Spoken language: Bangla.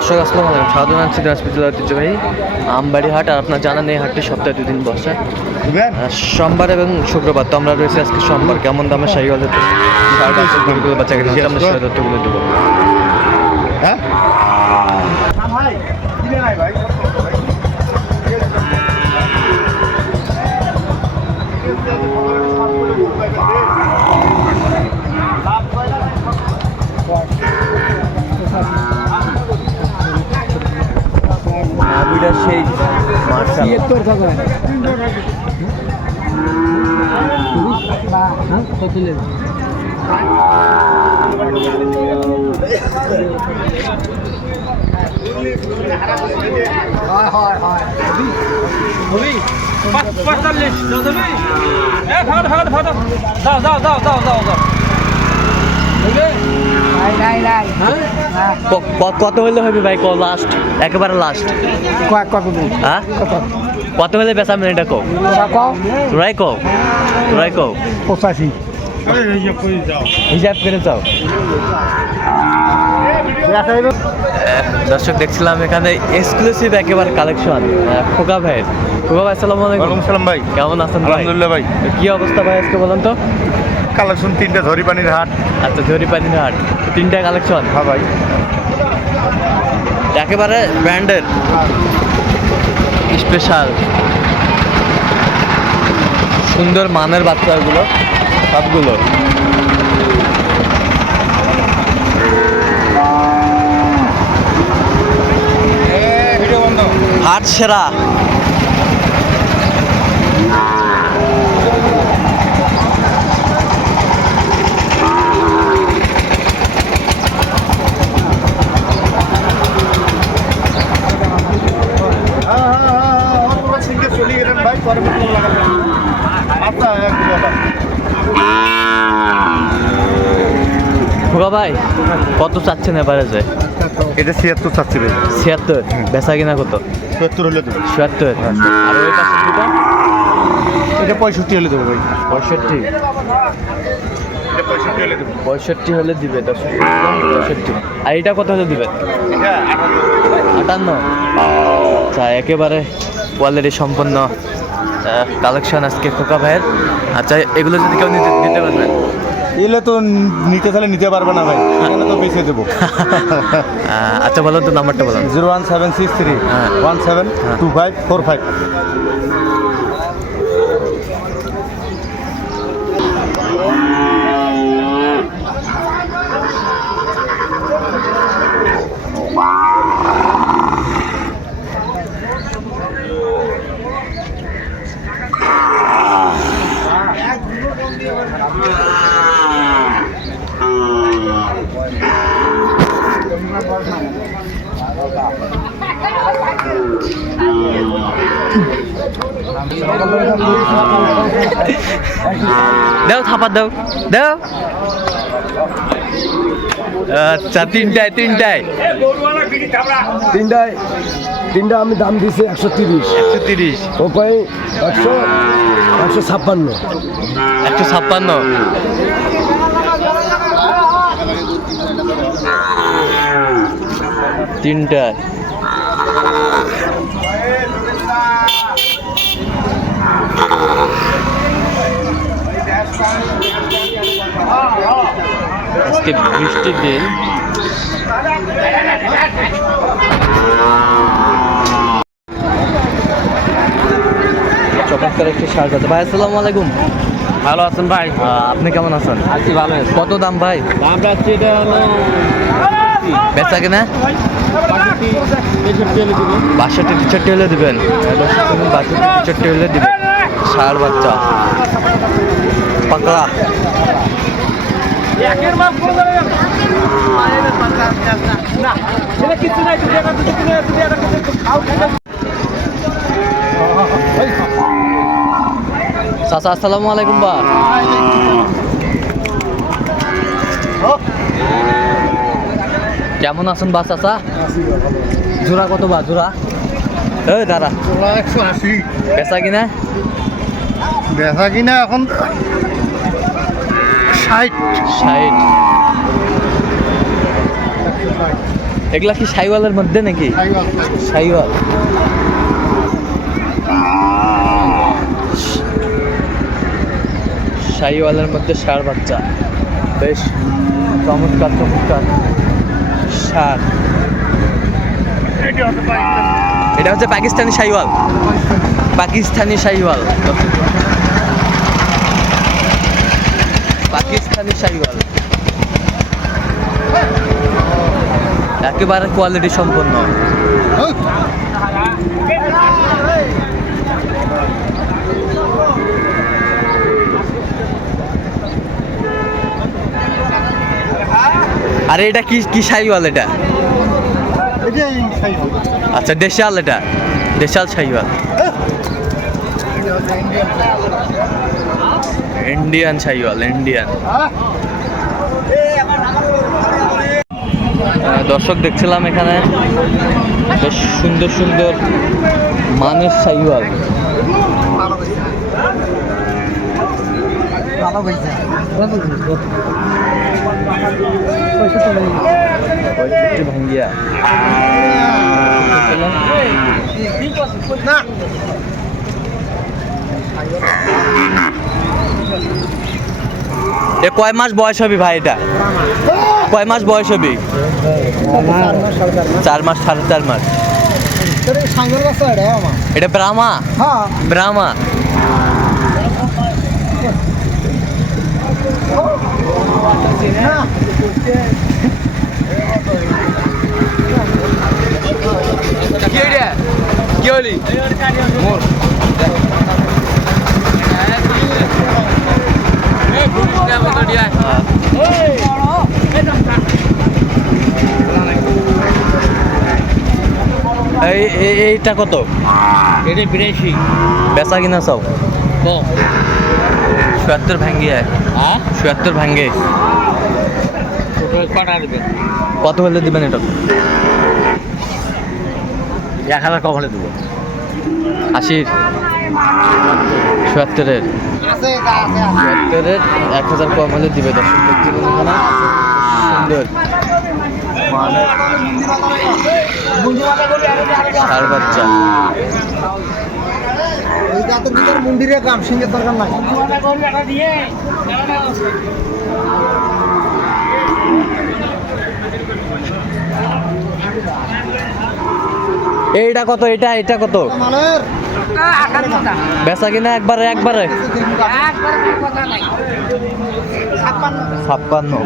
দর্শক আসসালামু আলাইকুম, স্বাগত জানাচ্ছি দিনাজপুর জেলার ঐতিহ্যবাহী আমবাড়ি হাট। আর আপনার জানেন এই হাটটি সপ্তাহে 2 দিন বসে, সোমবার এবং শুক্রবার। তো আমরা রয়েছি আজকে সোমবার। কেমন দামে শাড়িগুলো গরুগুলো বাচ্চা গেছে সেটা আমরা সেটা তথ্যগুলো দেবো। হ্যাঁ ভাই সেই কত হলে হবে ভাই? লাস্ট একেবারে লাস্ট হ্যাঁ কত হলে বেচা মানে এটা কও তোরাই কও 85 হিসাব করে যাও। দর্শক দেখছিলাম এখানে এক্সক্লুসিভ একেবারে কালেকশন খোকা ভাই। আসসালামু আলাইকুম। ওয়ালাইকুম সালাম ভাই, কেমন আছেন? আলহামদুলিল্লাহ ভাই। কি অবস্থা ভাই আজকে বলেন তো? কালেকশন 3টা ঝরিপানির হাট। আচ্ছা, ঝরিপানির হাট 3টা কালেকশন। হ্যাঁ ভাই, একেবারে ব্র্যান্ডের স্পেশাল সুন্দর মানের বাচ্চাগুলো সবগুলো। হাট সেরা খোকা ভাই। কত চাচ্ছেন এবারে? যে এটা 76 চাচ্ছি ভাই। 76 বেচা কিনা কত? 70 হলে দেবো। 76। আর ওই পাশে দুটো এটা 65 হলে দেবো ভাই। 65 এটা 65 হলে দেবো। 65 হলে দিবে। 65। আর এটা কত হলে দিবে? এটা 58। আচ্ছা, একেবারে কোয়ালিটি সম্পন্ন কালেকশন আজকে খোকা ভাইয়ের। আচ্ছা, এগুলো যদি কেউ নিতে পারবেন? এলে তো নিতে পারবে না ভাই, এখানে তো বেঁচে দেবো। আচ্ছা বলুন তো, নাম্বারটা বলুন। 01763 172545। দাও থাপা দাও। আচ্ছা, তিনটায় আমি দাম দিয়েছি 130। 130 ও কয় 156। 156। তিনটায় আজকে বৃষ্টির দিন। চমৎকার একটি শার্ট আছে ভাই। আসসালামু আলাইকুম। ভালো আছেন ভাই? আপনি কেমন আছেন? আছি ভালো। কত দাম ভাই? দামটা হচ্ছে এটা হলো বেচা কিনা 62 হলে দিবেন। 62 হলে দিবেন। ষাঁড় বাচ্চা পাকড়া। চাচা আসসালামু আলাইকুম। বা কেমন আছেন বা চাচা? জোড়া কত বা জোড়া? এই দাঁড়া, 180। বেচা কিনা? বেচা কিনা এখন 60। 60। এগুলা কি সাইওয়ালের মধ্যে নাকি? সাইওয়াল। সাইওয়ালের মধ্যে ষাঁড় বাচ্চা, বেশ চমৎকার চমৎকার ষাঁড়। এটা হচ্ছে পাকিস্তানি সাইওয়াল, পাকিস্তানি সাইওয়াল, পাকিস্তানি সাইওয়াল একেবারে কোয়ালিটি সম্পন্ন। আরে এটা কি কি সাইওয়াল এটা? আচ্ছা দেশাল, এটা দেশাল সাইওয়াল, ইন্ডিয়ান সাইওয়াল, ইন্ডিয়ান। দর্শক দেখছিলাম এখানে বেশ সুন্দর সুন্দর মানের সাইওয়াল। ভাঙ্গিয়া এ কয় মাস বয়স হবে ভাই? এটা কয় মাস বয়স হবে? 4 মাস, 4.5 মাস। এটা ব্রাহ্মা, ব্রাহ্মা। কি হলি এইটা কত? এটা 82। বেচা কিনা চাও? ৭৭ ভাঙ্গিয়ে, ৭৭ ভাঙ্গে। কত হলে দিবেন এটা? 1000 কম হলে দেবো। 80, ৭৭-এর 1000 কম হলে দিবে। দর্শক দেখছিলেন এখানে সুন্দর ষাঁড় বাচ্চা। মন্দিরে কাম সিংহের দরকার নাই। এইটা কত? এটা এটা কত? বেচা কিনা একবারে একবারে 56।